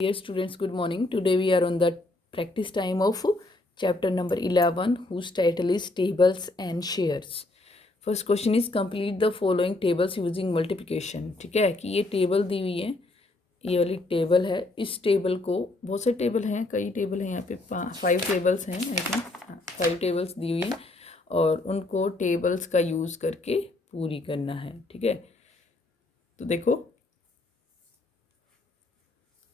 Dear students, good morning. Today we are on the practice time of chapter number 11, whose title is Tables and Shares. First question is complete the following tables using multiplication. ठीक है कि ये table दी हुई है, ये वाली table है। इस टेबल को बहुत से टेबल हैं, कई टेबल हैं यहाँ पे, 5 टेबल्स हैं आई थिंक, 5 टेबल्स दी हुई हैं और उनको टेबल्स का यूज़ करके पूरी करना है। ठीक है, तो देखो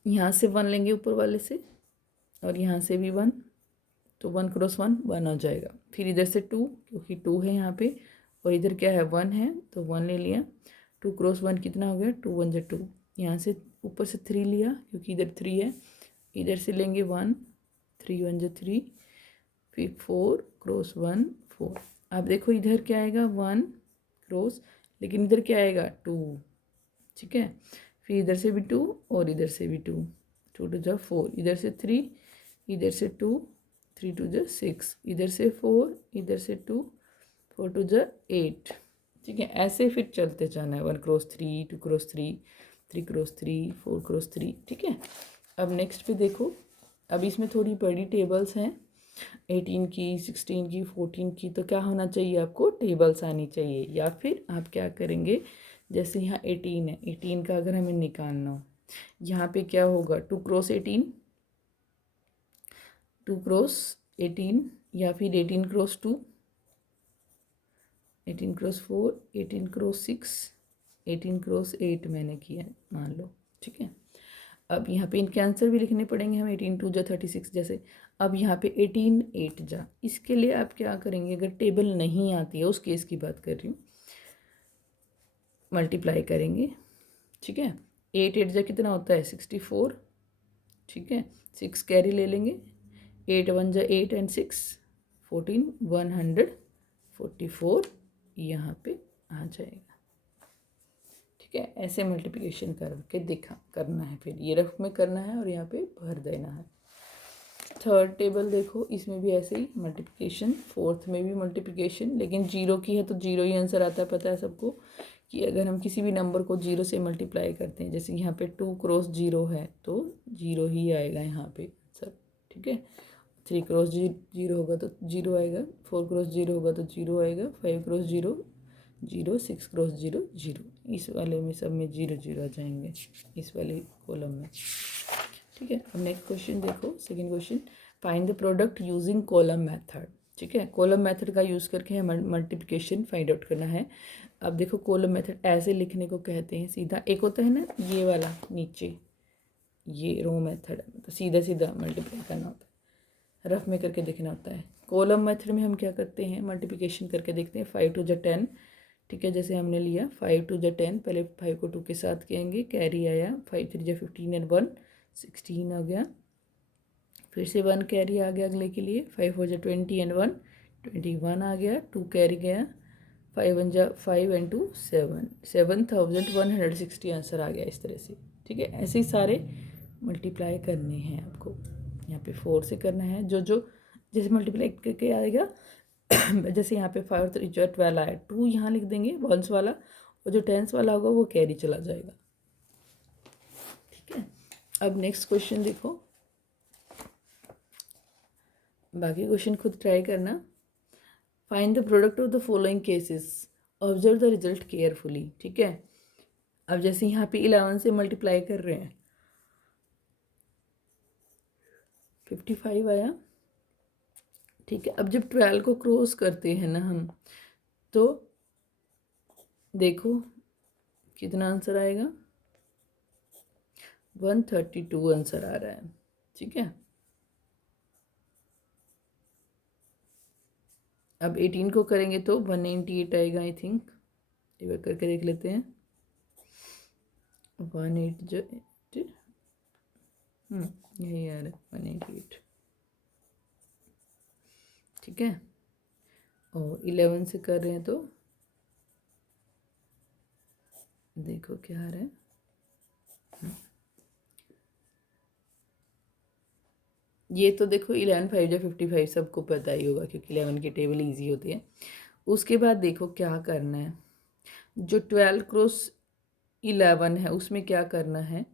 यहाँ से 1 लेंगे ऊपर वाले से और यहाँ से भी 1, तो 1 क्रॉस 1 1 हो जाएगा। फिर इधर से 2, क्योंकि 2 है यहाँ पे और इधर क्या है 1 है, तो 1 ले लिया। 2 क्रॉस 1 कितना हो गया, 2 1 जा 2। यहाँ से ऊपर से 3 लिया क्योंकि इधर 3 है। इधर से लेंगे 1, 3 1 जा 3। फिर 4 क्रॉस 1 4। अब देखो इधर क्या आएगा 1 क्रॉस, लेकिन इधर क्या आएगा 2। ठीक है, फिर इधर से भी 2 और इधर से भी 2, 2 2 जा 4, इधर से 3, इधर से 2, 3 2 जा 6, इधर से 4, इधर से 2, 4 2 जा 8। ठीक है, ऐसे फिर चलते जाना है। 1 क्रॉस 3, 2 क्रॉस 3, 3 क्रॉस 3, 4 क्रॉस 3। ठीक है, अब नेक्स्ट पे देखो, अब इसमें थोड़ी बड़ी टेबल्स हैं, 18 की, 16 की, 14 की। तो क्या होना चाहिए, आपको टेबल्स आनी चाहिए। या फिर आप क्या करेंगे, जैसे यहाँ 18 है, 18 का अगर हमें निकालना हो, यहाँ पे क्या होगा 2 क्रॉस 18, 2 क्रॉस 18, या फिर 18 क्रॉस 2, 18 क्रॉस 4, 18 क्रॉस 6, 18 क्रॉस 8 मैंने किया मान लो। ठीक है, अब यहाँ पे इनके आंसर भी लिखने पड़ेंगे हमें। 18 2 जा 36 जैसे। अब यहाँ पे 18 8 जा, इसके लिए आप क्या करेंगे, अगर टेबल नहीं आती है उस केस की बात कर रही हूँ, मल्टीप्लाई करेंगे। ठीक है, 8 8 जा कितना होता है 64। ठीक है, 6 कैरी ले लेंगे, 8 1 जा 8 एंड 6 14, 144 यहाँ पे आ जाएगा। ठीक है, ऐसे मल्टीप्लिकेशन करके दिखा करना है, फिर ये रफ में करना है और यहाँ पे भर देना है। थर्ड टेबल देखो, इसमें भी ऐसे ही मल्टीप्लिकेशन, फोर्थ में भी मल्टीप्लिकेशन, लेकिन जीरो की है तो जीरो ही आंसर आता है। पता है सबको कि अगर हम किसी भी नंबर को जीरो से मल्टीप्लाई करते हैं, जैसे यहाँ पे 2 क्रॉस 0 है तो जीरो ही आएगा यहाँ पे आंसर। ठीक है, 3 क्रॉस 0 होगा तो जीरो आएगा, 4 क्रॉस 0 होगा तो जीरो आएगा, 5 क्रॉस 0 0, 6 क्रॉस 0 0। इस वाले में सब में 0 0 आ जाएंगे, इस वाले कॉलम में। ठीक है, अब नेक्स्ट क्वेश्चन देखो, second question, find the product using column method. ठीक है, कॉलम मेथड का यूज़ करके हमें मल्टीप्लिकेशन फाइंड आउट करना है। अब देखो कॉलम मेथड ऐसे लिखने को कहते हैं, सीधा एक होता है ना ये वाला नीचे, ये रो मेथड, तो सीधा सीधा मल्टीप्लाई करना होता है, रफ में करके देखना होता है। कॉलम मेथड में हम क्या करते हैं, मल्टीप्लिकेशन करके देखते हैं। 5 2 जा 10। ठीक है, जैसे हमने लिया 5 2 जा 10, पहले 5 को 2 के साथ कहेंगे, कैरी आया, 5 3 जा 15 एंड 1 16 आ गया। फिर से 1 कैरी आ गया अगले के लिए, 5 4 जा 20 एंड 1 21 आ गया। 2 कैरी गया, 5 1 जा 5 एंड 2 7, 7160 आंसर आ गया इस तरह से। ठीक है, ऐसे ही सारे मल्टीप्लाई करने हैं आपको। यहाँ पे 4 से करना है, जो जो जैसे मल्टीप्लाई करके आएगा जैसे यहाँ पे 5 3 जा 12 आया, 2 यहाँ लिख देंगे वंस वाला, और जो टेंस वाला होगा वो कैरी चला जाएगा। ठीक है, अब नेक्स्ट क्वेश्चन देखो, बाकी क्वेश्चन खुद ट्राई करना। Find the product of the following cases, observe the result carefully. ठीक है, अब जैसे यहाँ पे 11 से मल्टीप्लाई कर रहे हैं, 55 आया। ठीक है, अब जब 12 को क्रॉस करते हैं ना हम, तो देखो कितना आंसर आएगा, 132 आंसर आ रहा है। ठीक है, अब 18 को करेंगे तो 198 आएगा आई थिंक, एक बार करके देख लेते हैं। 1 8 यही आ रहा है 188। ठीक है, और 11 से कर रहे हैं तो देखो क्या आ रहा है, ये तो देखो 11 5 जा 55 सबको पता ही होगा, क्योंकि 11 की टेबल इजी होती है। उसके बाद देखो क्या करना है, जो 12 क्रॉस 11 है उसमें क्या करना है,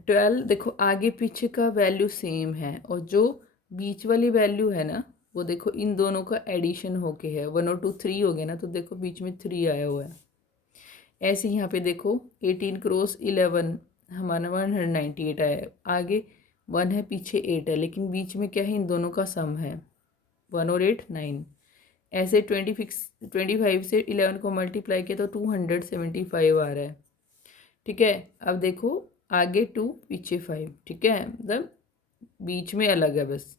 12 देखो आगे पीछे का वैल्यू सेम है, और जो बीच वाली वैल्यू है ना वो देखो इन दोनों का एडिशन होके है, 1 और 2 3 हो गया ना, तो देखो बीच में 3 आया हुआ है। ऐसे यहाँ पे देखो 18 क्रॉस 11 हमारा 198 आया है, आगे 1 है पीछे 8 है, लेकिन बीच में क्या है, इन दोनों का सम है 1 और 8 9। ऐसे 25 से 11 को मल्टीप्लाई किया तो 275 आ रहा है। ठीक है, अब देखो आगे 2 पीछे 5, ठीक है, मतलब बीच में अलग है, बस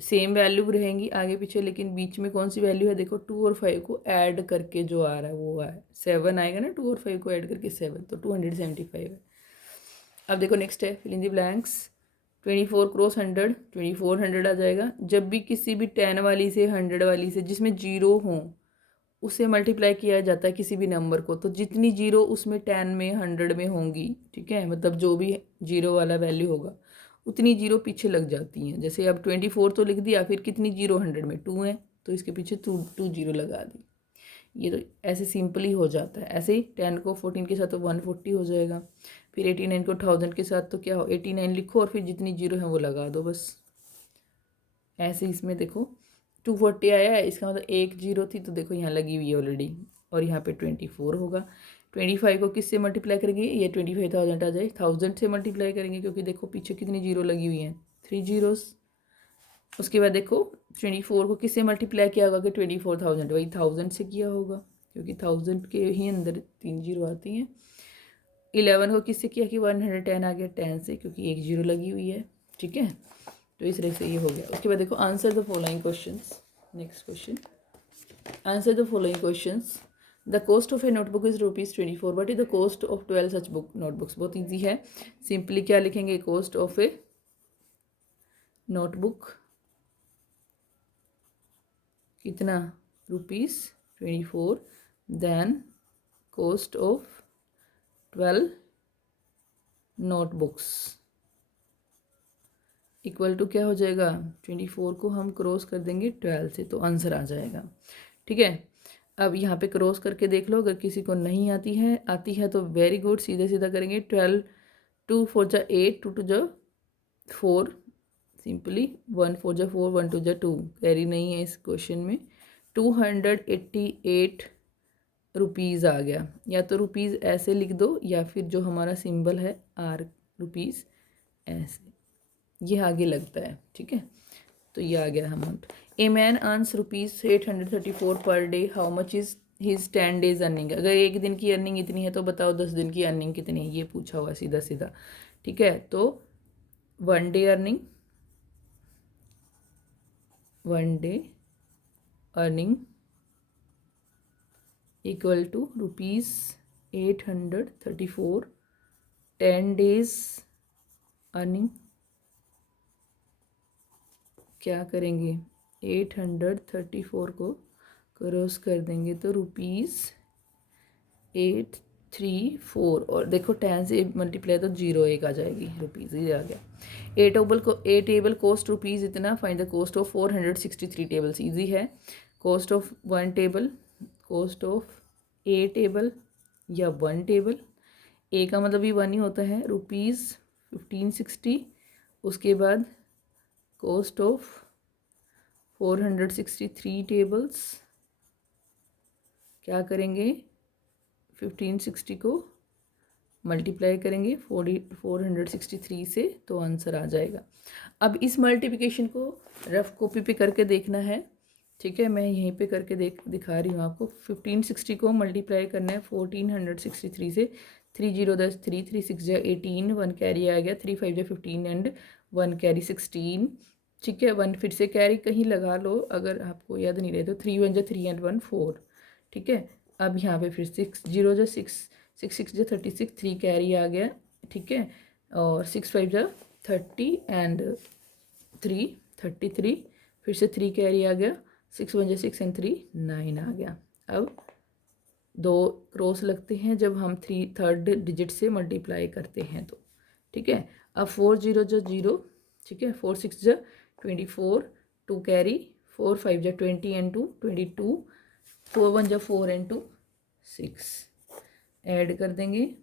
सेम वैल्यू रहेंगी आगे पीछे, लेकिन बीच में कौन सी वैल्यू है, देखो 2 और 5 को ऐड करके जो आ रहा है वो है 7 आएगा ना, 2 और 5 को ऐड करके 7, तो 275 है। अब देखो नेक्स्ट है fill in the blanks. 24 cross 100, 2400 आ जाएगा। जब भी किसी भी 10 वाली से 100 वाली से जिसमें जीरो हो उससे मल्टीप्लाई किया जाता है किसी भी नंबर को, तो जितनी जीरो उसमें 10 में 100 में होंगी, ठीक है, मतलब जो भी जीरो वाला वैल्यू होगा उतनी जीरो पीछे लग जाती हैं। जैसे अब 24 तो लिख दिया, फिर कितनी जीरो 100 में 2 है, तो इसके पीछे 2 जीरो लगा दी। ये तो ऐसे सिंपली हो जाता है। ऐसे ही 10 को 14 के साथ तो 140 हो जाएगा, फिर 89 को 1000 के साथ तो क्या हो 89 लिखो और फिर जितनी जीरो है वो लगा दो बस। ऐसे इसमें देखो 240 आया है, इसका मतलब एक जीरो थी तो देखो यहाँ लगी हुई है ऑलरेडी, और यहाँ पे 24 होगा। 25 को किससे मल्टीप्लाई करेंगे, ये 25,000 आ जाए, 1000 से मल्टीप्लाई करेंगे क्योंकि देखो पीछे कितनी जीरो लगी हुई हैं 3 जीरोस। उसके बाद देखो 24 को किससे मल्टीप्लाई किया होगा कि 24,000, वही 1000 से किया होगा क्योंकि 1000 के ही अंदर 3 जीरो आती हैं। 11 को किससे किया कि 110 आ गया 10 से, क्योंकि एक जीरो लगी हुई है, ठीक है, तो इस तरह से ये हो गया। उसके बाद देखो answer the following questions. Next question, answer the following questions. The cost of a notebook is ₹24, what is the cost of 12 such book notebooks. बहुत ईजी है, सिंपली क्या लिखेंगे, कॉस्ट ऑफ ए नोटबुक कितना, ₹24, then cost of 12 notebooks equal to क्या हो जाएगा, 24 को हम क्रॉस कर देंगे 12 से तो आंसर आ जाएगा। ठीक है, अब यहाँ पे क्रॉस करके देख लो, अगर किसी को नहीं आती है तो वेरी गुड, सीधे सीधा करेंगे। 12 2 4 जा 8, 2 2 जा 4, सिंपली 1 4 जा 4, 1 2 जा 2, कैरी नहीं है इस क्वेश्चन में। 288 रुपीज़ आ गया। या तो रुपीज़ ऐसे लिख दो या फिर जो हमारा सिंबल है आर रुपीज़ ऐसे, ये आगे लगता है, ठीक है, तो ये आ गया amount. A man earns ₹834 per day, how much is his 10 days earning. अगर एक दिन की अर्निंग इतनी है तो बताओ 10 दिन की अर्निंग कितनी है, ये पूछा हुआ सीधा सीधा, ठीक है। तो 1 day earning equal to ₹834, 10 days earning क्या करेंगे, 834 को क्रॉस कर देंगे तो ₹834, और देखो 10 से मल्टीप्लाई तो 0 एक आ जाएगी, रुपीज़ ही आ गया। ए टेबल कॉस्ट रुपीज़ इतना, find the cost of 463 tables. Easy है, cost of 1 table, cost of a table या 1 टेबल, ए का मतलब भी 1 ही होता है, ₹1560। उसके बाद कॉस्ट ऑफ 463 टेबल्स, क्या करेंगे 1560 को मल्टीप्लाई करेंगे 463 से तो आंसर आ जाएगा। अब इस मल्टीप्लिकेशन को रफ कॉपी पे करके देखना है, ठीक है, मैं यहीं पे करके दिखा रही हूँ आपको। 1560 को मल्टीप्लाई करना है 1463 से, 3 0 10 3, 3 6 जा 18, 1 कैरी आ गया, 3 5 जा 15 एंड 1 कैरी 16, ठीक है। 1 फिर से कैरी कहीं लगा लो अगर आपको याद नहीं रहे तो, 3 1 जा 3 एंड 1 4, ठीक है। अब यहाँ पे फिर 6 0 जा 6, 6 6 जा 36, 3 कैरी आ गया, ठीक है, और 6 5 जा 30 एंड 3 33, फिर से 3 कैरी आ गया, 6 1 जा 6 एंड 3 9 आ गया। अब 2 क्रॉस लगते हैं जब हम थर्ड डिजिट से मल्टीप्लाई करते हैं तो, ठीक है। अब 4 0 जा 0, ठीक है, 4 6 जा 24, 2 कैरी, 4 5 जा 20 एंड 2 22, 4 1 जा 4 एंड 2 6, ऐड कर देंगे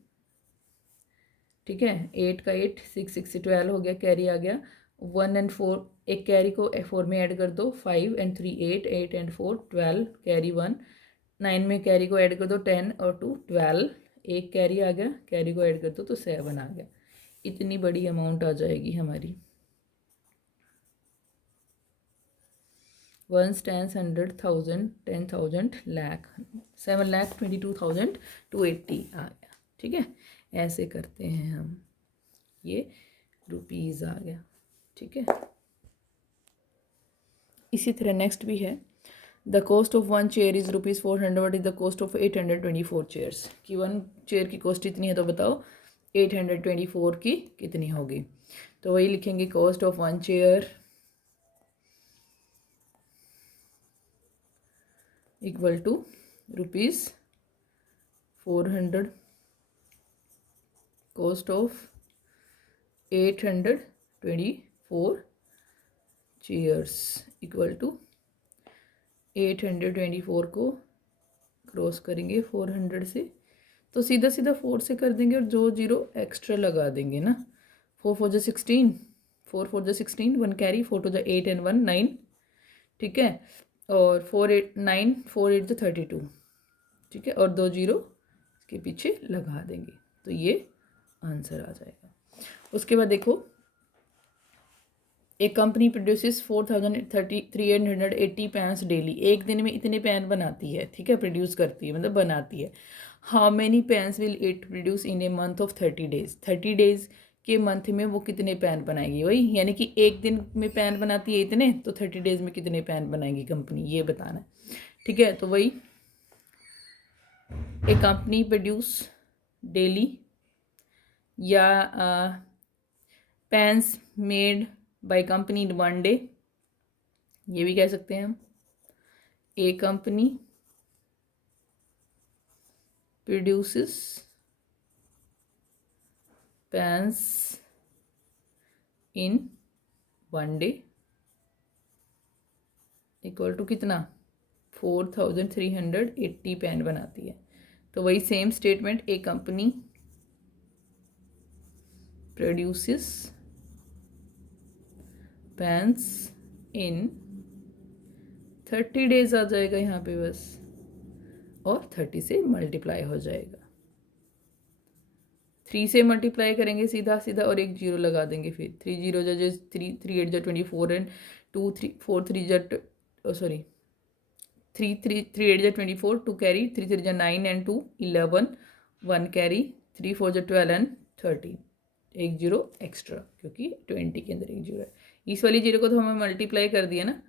ठीक है, 8 का 8, 6 6 से 12 हो गया, कैरी आ गया। 1 एंड 4, एक कैरी को 4 में ऐड कर दो, 5 एंड 3 8, 8 एंड 4 12, कैरी 1। 9 में कैरी को ऐड कर दो, 10 और 2 12, एक कैरी आ गया, कैरी को ऐड कर दो तो 7 आ गया। इतनी बड़ी अमाउंट आ जाएगी हमारी। 1 10 100 1000 10,000 लाख, 7,22,280 आ गया। ठीक है, ऐसे करते हैं हम, ये रुपीज़ आ गया। ठीक है, इसी तरह नेक्स्ट भी है। The cost of 1 chair is ₹400, what is the cost of 824 chairs. कि 1 चेयर की कॉस्ट इतनी है, तो बताओ 824 की कितनी होगी। तो वही लिखेंगे, cost of 1 chair equal to ₹400, cost of 824 chairs equal to 824 को क्रॉस करेंगे 400 से, तो सीधा सीधा 4 से कर देंगे और जो जीरो एक्स्ट्रा लगा देंगे ना। 4 4 जा 16, 4 4 जा 16, 1 कैरी, 4 2 जा 8 एंड 1 9। ठीक है, और 4 8 9, 4 8 जा 32। ठीक है, और दो जीरो इसके पीछे लगा देंगे, तो ये आंसर आ जाएगा। उसके बाद देखो, एक कंपनी प्रोड्यूसेस 4,380 पैंस डेली। एक दिन में इतने पैन बनाती है, ठीक है, प्रोड्यूस करती है, मतलब बनाती है। How many pans will it produce in a month of 30 days. 30 days के मंथ में वो कितने पैन बनाएगी, वही यानी कि एक दिन में पैन बनाती है इतने, तो 30 डेज में कितने पैन बनाएगी कंपनी, ये बताना है। ठीक है, तो वही, ए कंपनी प्रोड्यूस डेली, या pans made by company in 1 day, ये भी कह सकते हैं हम। A company produces pans in 1 day equal to कितना, 4,380 पैन बनाती है। तो वही same statement, a company produces pans in 30 days आ जाएगा यहाँ पे बस, और 30 से मल्टीप्लाई हो जाएगा। 3 से मल्टीप्लाई करेंगे सीधा सीधा, और एक जीरो लगा देंगे, फिर 3 जीरो जो 3 3 8 जो 24 एंड 2 3 4 3 जो 3 3 3 8 जो 24, 2 कैरी, 3 3 जो 9 एंड 2 11, 1 कैरी, 3 4 जो 12 एंड 13, एक जीरो एक्स्ट्रा क्योंकि 20 के अंदर एक जीरो है। इस वाली जीरो को तो हमें मल्टीप्लाई कर दिया ना,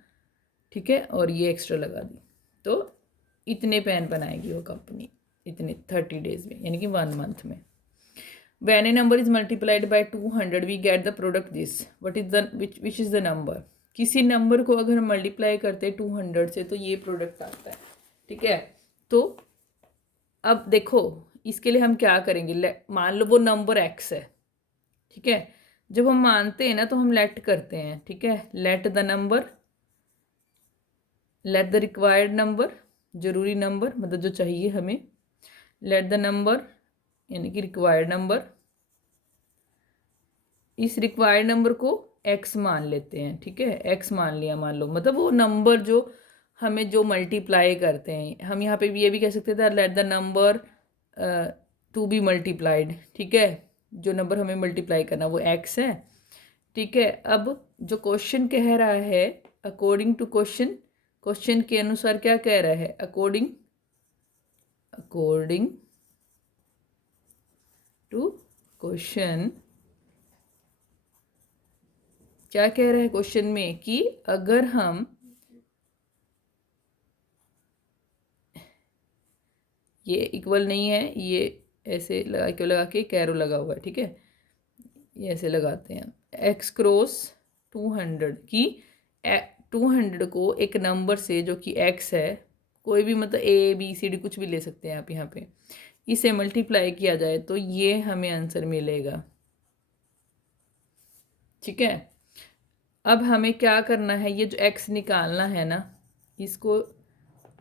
ठीक है, और ये एक्स्ट्रा लगा दी, तो इतने पैन बनाएगी वो कंपनी इतने 30 डेज में, यानी कि 1 मंथ में। When a number is multiplied by 200 we get the product this, what is the which is the number। किसी नंबर को अगर हम मल्टीप्लाई करते हैं 200 से, तो ये प्रोडक्ट आता है। ठीक है, तो अब देखो इसके लिए हम क्या करेंगे, मान लो वो नंबर x है। ठीक है, जब हम मानते हैं ना तो हम लेट करते हैं। ठीक है, late the number, let the required number, जरूरी नंबर मतलब जो चाहिए हमें, लेट द नंबर यानी कि रिक्वायर्ड नंबर, इस रिक्वायर्ड नंबर को x मान लेते हैं। ठीक है, x मान लिया, मान लो मतलब वो नंबर जो हमें जो मल्टीप्लाई करते हैं, हम यहाँ पे भी ये भी कह सकते थे let the number to be multiplied. ठीक है, जो नंबर हमें मल्टीप्लाई करना वो x है। ठीक है, अब जो क्वेश्चन कह रहा है अकॉर्डिंग टू क्वेश्चन, क्वेश्चन के अनुसार क्या कह रहा है, अकॉर्डिंग टू क्वेश्चन, क्या कह रहा है क्वेश्चन में कि अगर हम ये इक्वल नहीं है, ये ऐसे लगा क्यों, लगा के कैरो लगा हुआ है। ठीक है, ये ऐसे लगाते हैं, x क्रॉस 200 की 200 को एक नंबर से जो कि x है, कोई भी मतलब a b c d कुछ भी ले सकते हैं आप यहाँ पे, इसे मल्टीप्लाई किया जाए तो ये हमें आंसर मिलेगा। ठीक है, अब हमें क्या करना है, ये जो x निकालना है ना, इसको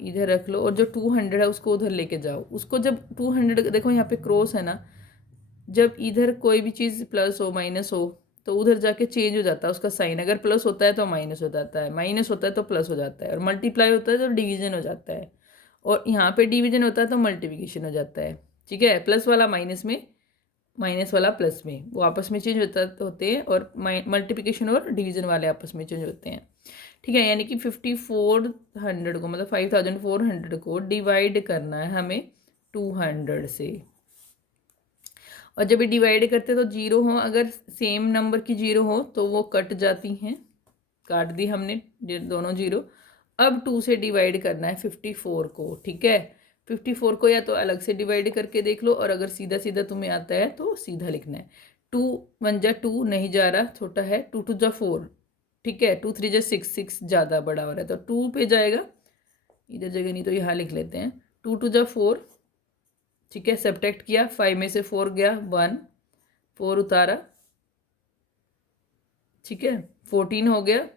इधर रख लो और जो 200 है उसको उधर लेके जाओ। उसको जब 200 देखो यहाँ पे क्रॉस है ना, जब इधर कोई भी चीज़ प्लस हो माइनस हो तो उधर जाके चेंज हो जाता है उसका साइन। अगर प्लस होता है तो माइनस हो जाता है, माइनस होता है तो प्लस हो जाता है, और मल्टीप्लाई होता है तो डिवीजन हो जाता है, और यहाँ पे डिवीजन होता है तो मल्टीप्लिकेशन हो जाता है। ठीक है, प्लस वाला माइनस में, माइनस वाला प्लस में, वो आपस में चेंज होते हैं, और मल्टीप्लिकेशन और डिवीजन वाले आपस में चेंज होते हैं। ठीक है, यानी कि 5400 को, मतलब 5400 को डिवाइड करना है हमें 200 से। और जब ये डिवाइड करते तो जीरो हो, अगर सेम नंबर की जीरो हो तो वो कट जाती हैं, काट दी हमने दोनों जीरो। अब 2 से डिवाइड करना है 54 को। ठीक है, 54 को या तो अलग से डिवाइड करके देख लो, और अगर सीधा सीधा तुम्हें आता है तो सीधा लिखना है। 2 1 जा 2 नहीं जा रहा, छोटा है, 2 2 जा 4। ठीक है, 2 3 जा 6, 6 ज़्यादा बड़ा हो रहा है तो 2 पे जाएगा, इधर जगह नहीं तो यहाँ लिख लेते हैं। 2 2 जा 4। ठीक है, सब्ट्रैक्ट किया, 5 में से 4 गया 1, 4 उतारा। ठीक है, 14 हो गया।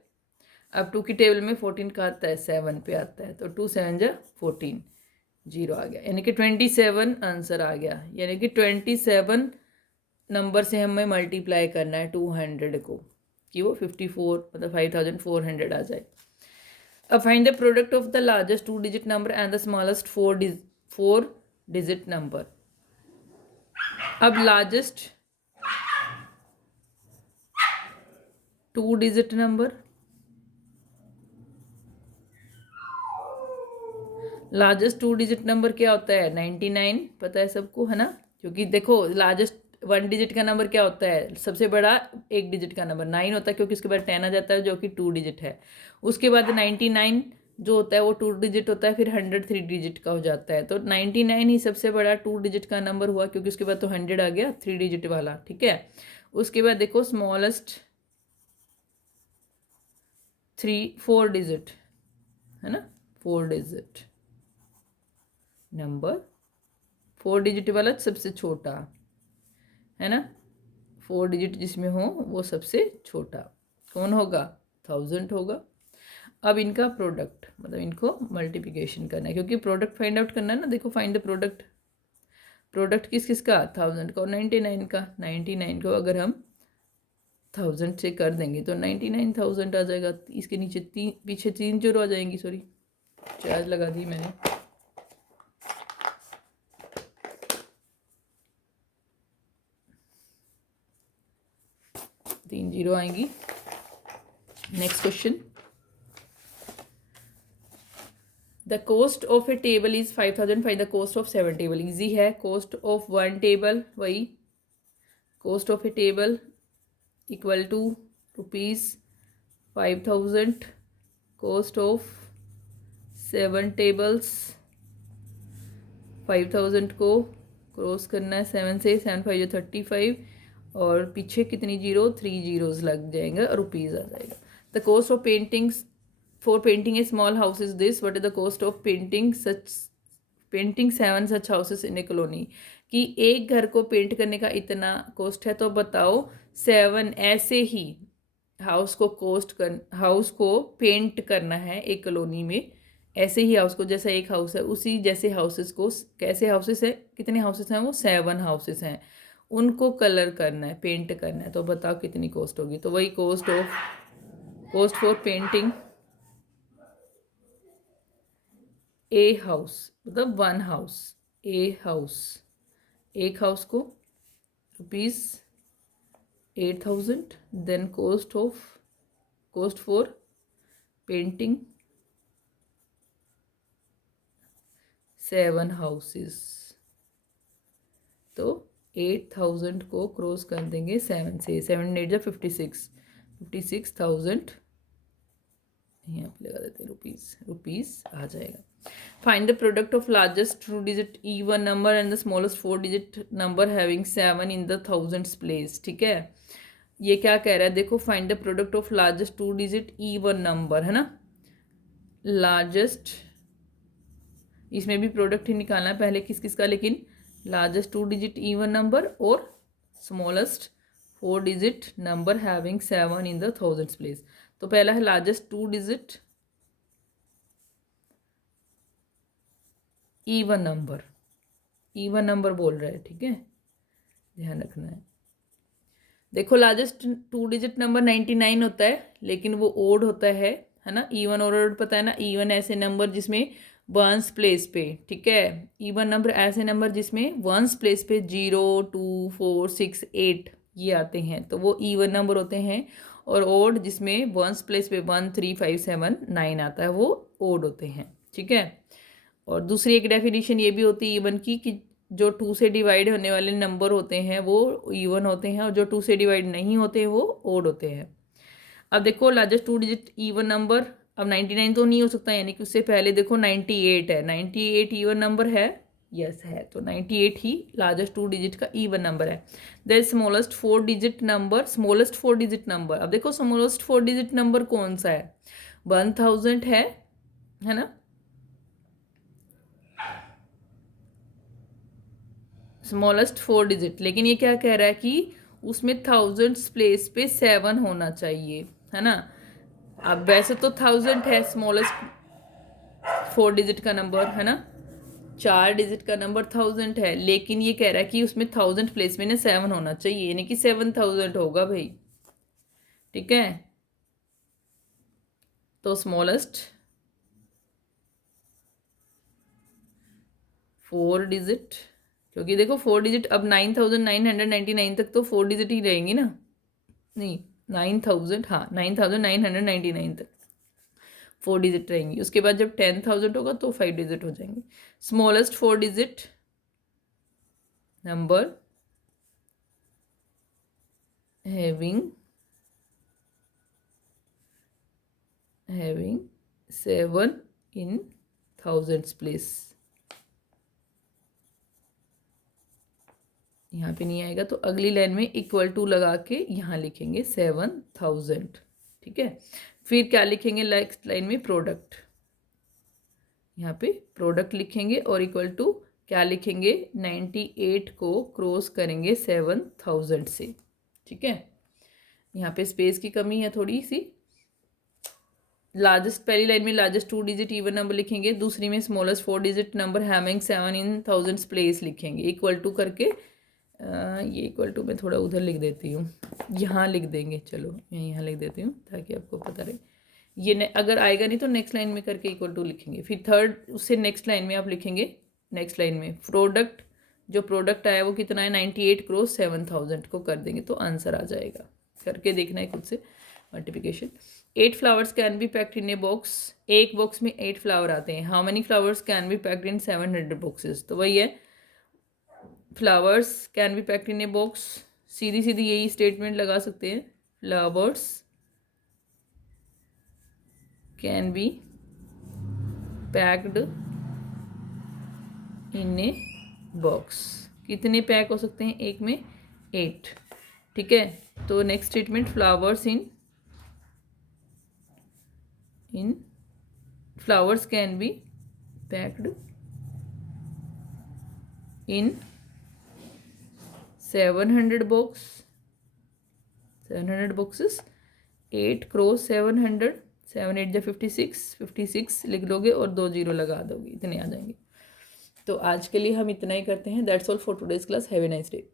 अब 2 की टेबल में 14 का आता है, 7 पे आता है, तो 2 7 जा 14, जीरो आ गया, यानी कि 27 आंसर आ गया। यानी कि 27 नंबर से हमें मल्टीप्लाई करना है 200 को, कि वो 54 मतलब 5400 आ जाए। अब find the product of the largest 2 digit number and the smallest 4 digit number. अब largest 2 digit number, largest 2 digit number क्या होता है? 99, पता है सबको, है ना? क्योंकि देखो लार्जेस्ट 1 डिजिट का नंबर क्या होता है? सबसे बड़ा 1 डिजिट का नंबर 9 होता है, क्योंकि उसके बाद 10 आ जाता है जो कि 2 डिजिट है। उसके बाद 99 जो होता है वो 2 डिजिट होता है, फिर 100 3 डिजिट का हो जाता है। तो 99 ही सबसे बड़ा 2 डिजिट का नंबर हुआ, क्योंकि उसके बाद तो 100 आ गया 3 डिजिट वाला। ठीक है, उसके बाद देखो स्मॉलेस्ट 4 डिजिट, है ना, 4 डिजिट नंबर, 4 डिजिट वाला सबसे छोटा, है ना, 4 डिजिट जिसमें हो वो सबसे छोटा कौन होगा? 1000 होगा। अब इनका प्रोडक्ट, मतलब इनको मल्टीप्लिकेशन करना है, क्योंकि प्रोडक्ट फाइंड आउट करना है ना। देखो फाइंड द प्रोडक्ट, प्रोडक्ट किस किस का? 1000 का और 99 का। 99 को अगर हम 1000 से कर देंगे तो 99,000 आ जाएगा। इसके नीचे पीछे 3 जीरो आ जाएंगी, सॉरी 4 लगा दी मैंने। तीन जीरो आएंगी। Next question, the cost of a table is 5000, find the cost of 7 table. Easy है, कोस्ट ऑफ 1 टेबल, वही cost of a table equal to ₹5000, cost of 7 tables, 5000 को क्रॉस करना है 7 से, 7 5 35, और पीछे कितनी जीरो? 3 जीरोज लग जाएंगे और रुपीज़ आ जाएगा। The cost of paintings for painting a small house is this, what is the cost of painting 7 such houses in a colony. कि एक घर को पेंट करने का इतना कॉस्ट है, तो बताओ 7 ऐसे ही हाउस को पेंट करना है एक कॉलोनी में, ऐसे ही हाउस को, जैसा एक हाउस है उसी जैसे हाउसेस को, कैसे हाउसेस है, कितने हाउसेस हैं? वो 7 हाउसेस हैं, उनको कलर करना है, पेंट करना है, तो बताओ कितनी कॉस्ट होगी। तो वही cost for painting a house, मतलब 1 हाउस, ए हाउस, एक हाउस को ₹8000, then cost for painting 7 houses, तो 8000 को क्रॉस कर देंगे 7 से, 7 8 जा 56,000, यहाँ पे लगा देते हैं रुपीज़ आ जाएगा। Find the product of largest 2 digit even number and the smallest 4 digit number having 7 in the thousands place. ठीक है, ये क्या कह रहा है? देखो find the product of largest 2 digit even number, है ना, लार्जेस्ट, इसमें भी प्रोडक्ट ही निकालना है पहले किस किस का, लेकिन लार्जेस्ट 2 डिजिट इवन नंबर और smallest 4 digit number having 7 in the thousands place. तो पहला है लार्जेस्ट 2 डिजिट इवन नंबर बोल रहा है। ठीक है, ध्यान रखना है। देखो लार्जेस्ट 2 डिजिट नंबर 99 होता है, लेकिन वो ओड होता है ना। इवन और ओड पता है ना। इवन ऐसे नंबर जिसमें वंस प्लेस पे, ठीक है। इवन नंबर ऐसे नंबर जिसमें वंस प्लेस पे 0, 2, 4, 6, 8 ये आते हैं, तो वो इवन नंबर होते हैं। और ओड जिसमें वंस प्लेस पे 1, 3, 5, 7, 9 आता है, वो ओड होते हैं, ठीक है। और दूसरी एक डेफिनेशन ये भी होती है इवन की, कि जो 2 से डिवाइड होने वाले नंबर होते हैं वो इवन होते हैं, और जो 2 से डिवाइड नहीं होते हैं वो ओड होते हैं। अब देखो लार्जेस्ट 2 डिजिट इवन नंबर, अब 99 तो नहीं हो सकता, यानी कि उससे पहले देखो 98 है। 98 इवन नंबर है, यस है, तो 98 ही लार्जेस्ट 2 डिजिट का इवन नंबर है। The smallest 4 digit number, smallest 4 digit number, अब देखो स्मॉलेस्ट 4 डिजिट नंबर कौन सा है? 1000 है ना। स्मॉलेस्ट 4 डिजिट, लेकिन ये क्या कह रहा है कि उसमें थाउजेंड्स प्लेस पे 7 होना चाहिए, है ना। अब वैसे तो 1000 है स्मॉलेस्ट 4 डिजिट का नंबर, है ना। 4 डिजिट का नंबर 1000 है, लेकिन ये कह रहा है कि उसमें 1000 प्लेस में ना 7 होना चाहिए, यानी कि 7000 होगा भाई, ठीक है। तो स्मॉलेस्ट 4 डिजिट, क्योंकि देखो 4 डिजिट, अब 9999 तक तो 4 डिजिट ही रहेंगी ना। नहीं, 9000, हाँ 9999 तक 4 डिजिट रहेंगी। उसके बाद जब 10,000 होगा तो 5 डिजिट हो जाएंगे। Smallest 4 digit number having 7 in thousands place, यहाँ पे नहीं आएगा तो अगली लाइन में इक्वल टू लगा के यहाँ लिखेंगे 7000, ठीक है। फिर क्या लिखेंगे नेक्स्ट लाइन में? प्रोडक्ट, यहाँ पे प्रोडक्ट लिखेंगे और इक्वल टू क्या लिखेंगे? 98 को क्रॉस करेंगे 7000 से, ठीक है। यहाँ पे स्पेस की कमी है थोड़ी सी। लार्जेस्ट, पहली लाइन में लार्जेस्ट 2 डिजिट इवन नंबर लिखेंगे, दूसरी में smallest 4 digit number having 7 in thousands place लिखेंगे, इक्वल टू करके। ये इक्वल टू मैं थोड़ा उधर लिख देती हूँ, यहाँ लिख देंगे, चलो मैं यहाँ लिख देती हूँ ताकि आपको पता रहे। ये अगर आएगा नहीं तो नेक्स्ट लाइन में करके इक्वल टू लिखेंगे। फिर थर्ड, उससे नेक्स्ट लाइन में आप लिखेंगे, नेक्स्ट लाइन में प्रोडक्ट, जो प्रोडक्ट आया वो कितना है? 98 क्रॉस 7000 को कर देंगे तो आंसर आ जाएगा। करके देखना है खुद से multiplication. 8 flowers can be packed in a box, एक बॉक्स में 8 फ्लावर आते हैं। How many flowers can be packed in 700 boxes? तो वही है, flowers can be packed in a box, सीधी सीधी यही स्टेटमेंट लगा सकते हैं, flowers can be packed in a box. कितने पैक हो सकते हैं एक में? 8, ठीक है। तो next statement, flowers in flowers can be packed in 700 box, 700 boxes, 8 cross 700, 7 8 जा 56, 56 लिख लोगे और 2 जीरो लगा दोगे, इतने आ जाएंगे। तो आज के लिए हम इतना ही करते हैं। That's all for today's class. Have a nice day.